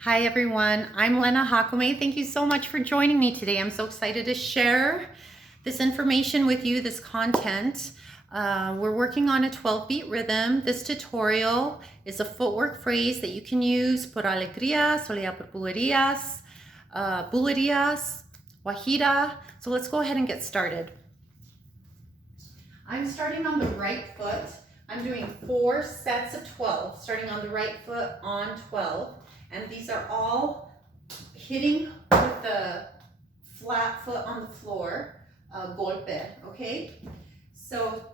Hi everyone, I'm Lena Jacome. Thank you so much for joining me today. I'm so excited to share this information with you, this content. We're working on a 12-beat rhythm. This tutorial is a footwork phrase that you can use por Alegrías, Soleá por Bulerías, Bulerías, Guajira. So let's go ahead and get started. I'm starting on the right foot. I'm doing 4 sets of 12, starting on the right foot on 12. And these are all hitting with the flat foot on the floor, golpe, okay? So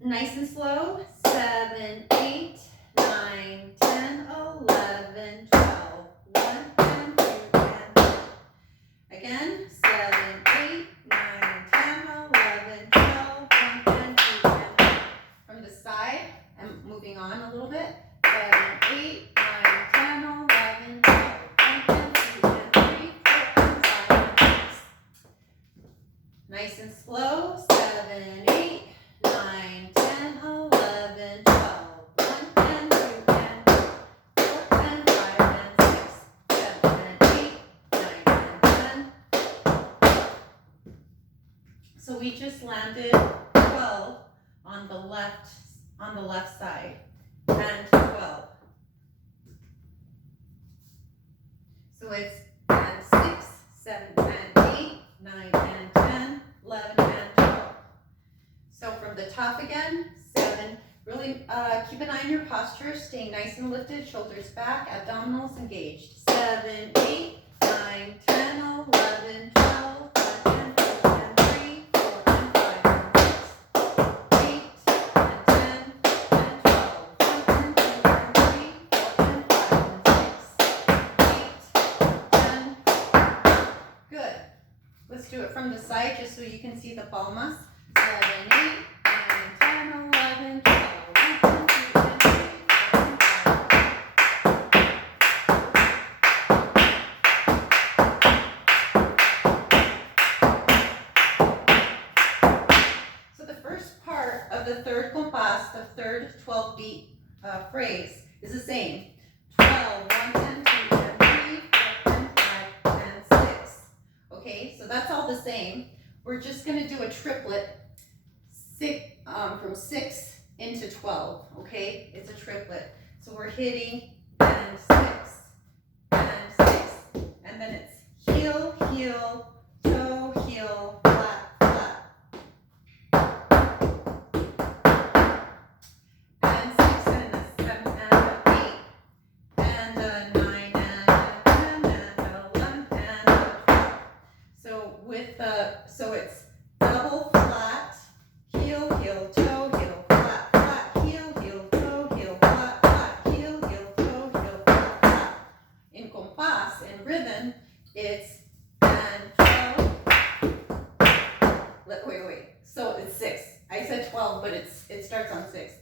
nice and slow, 7, 8, 9, 10, 11, 12, 1, 10, 2, 10. Again, 7, 8, 9, 10, 11, 12, 1, 10, 2, 10. From the side, I'm moving on a little bit, 7, 8, 9, 10, 11, 12, 1, 10, 2, 10, 3, 4, 5, 6. Nice and slow, 7, 8, 9, 10, 11, 12, 1, 10, 2, 10, 4, 10, 5, 6, 7, 8, 9, 10, 10. So we just landed 12 on the left side, and 12. So it's and 6, 7, and 8, 9, and 10, 11, and 12. So from the top again, 7. Really keep an eye on your posture, staying nice and lifted, shoulders back, abdominals engaged. 7, 8, 9, 10, 11, 12, 1, 10, 2, 10, 3, 4, and 5, and 6, 8, and 10, and 12, 1, 10, 2, 10, 3, 4, and 5, and 6, 8, 10. Good. Let's do it from the side just so you can see the palmas. 7, 8, 9, 10, 11, 12, 1, 2, 10, 3, 4, and 5. So the first part of the third compás, the third 12-beat phrase is the same. 12, 1, 10, 2, 10, 3, 4, 10, 5, and 6. Okay, so that's all the same. We're just going to do a triplet from 6 into 12, okay? It's a triplet. So we're hitting and 6, and 6, and then it's heel, heel, toe, heel, flat, flat. And 6, and a 7, and a 8, and a 9, and a 10, and a 11, and a 12. So it's double flat, heel, heel, toe, heel, flat, flat, heel, heel, toe, heel, flat, flat, heel, heel, toe, heel, flat, flat. In compás, in rhythm, it's and 12. Wait. So it's 6. I said 12, but it starts on 6.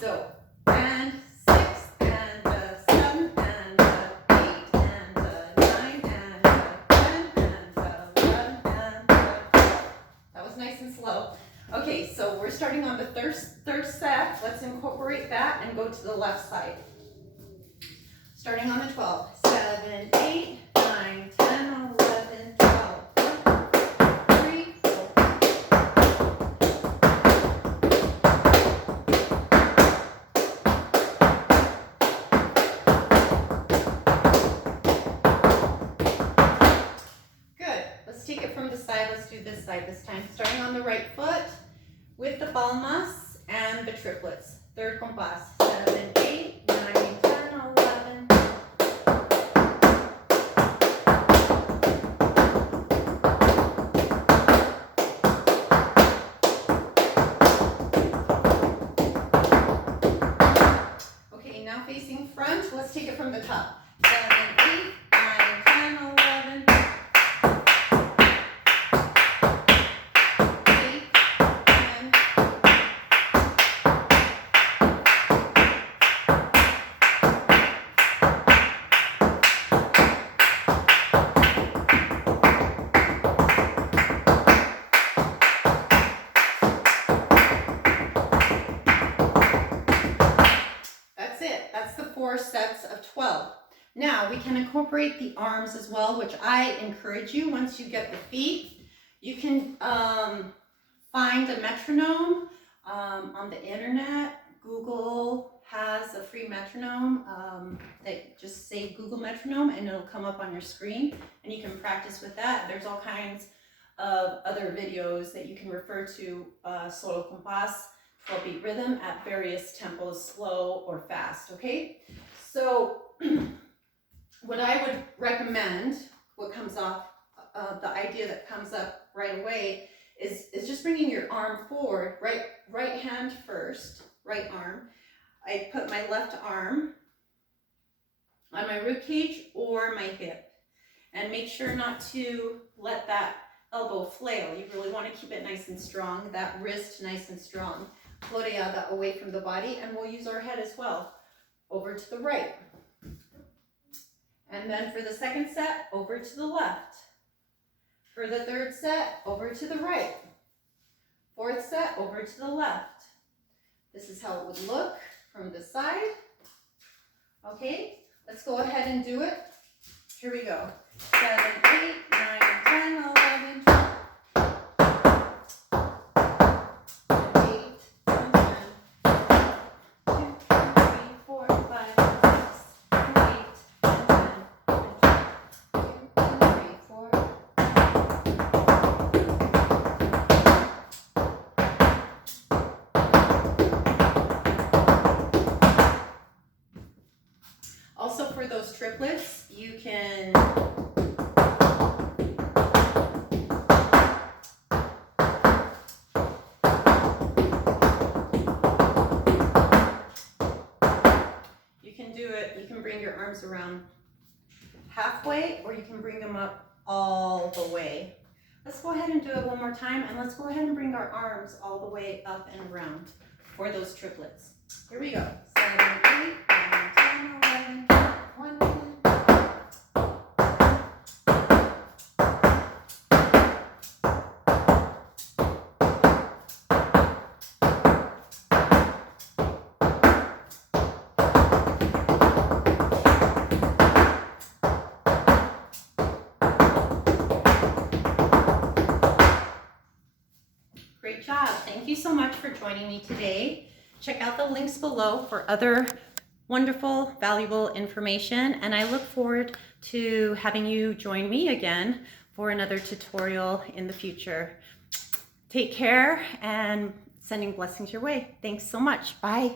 So and 6 and 7 and 8 and 9 and 10 and 11 and 12. That was nice and slow. Okay, so we're starting on the third set. Let's incorporate that and go to the left side. Starting on the 12. 7, 8, 9, 10, 11, 12. 1, 3, 4. Good. Let's take it from the side. Let's do this side this time. Starting on the right foot with the palmas and the triplets. Third compás. 7, 8, 9, 10, 11. Okay, now facing front. Let's take it from the top. 7, 8, 9, 10, 11. 8, 10. That's it. That's the 4 4 sets of 12. Now we can incorporate the arms as well, which I encourage you. Once you get the feet, you can find a metronome on the internet. Google has a free metronome that just say Google metronome and it'll come up on your screen and you can practice with that. There's all kinds of other videos that you can refer to, solo compás, 12-beat rhythm at various tempos, slow or fast, okay? So what I would recommend, what comes off, the idea that comes up right away is just bringing your arm forward, right hand first, right arm. I put my left arm on my rib cage or my hip and make sure not to let that elbow flail. You really want to keep it nice and strong, that wrist nice and strong. Floreada away from the body, and we'll use our head as well. Over to the right. And then for the second set, over to the left. For the third set, over to the right. Fourth set, over to the left. This is how it would look from the side. Okay, let's go ahead and do it. Here we go. 7, 8, 9, 10, 11, 12. Also for those triplets, you can do it, you can bring your arms around halfway or you can bring them up all the way. Let's go ahead and do it one more time, and let's go ahead and bring our arms all the way up and around for those triplets. Here we go. 7, 8, 9, 10, 11, 12, 1, 2. Great job. Thank you so much for joining me today. Check out the links below for other wonderful, valuable information, and I look forward to having you join me again for another tutorial in the future. Take care and sending blessings your way. Thanks so much. Bye.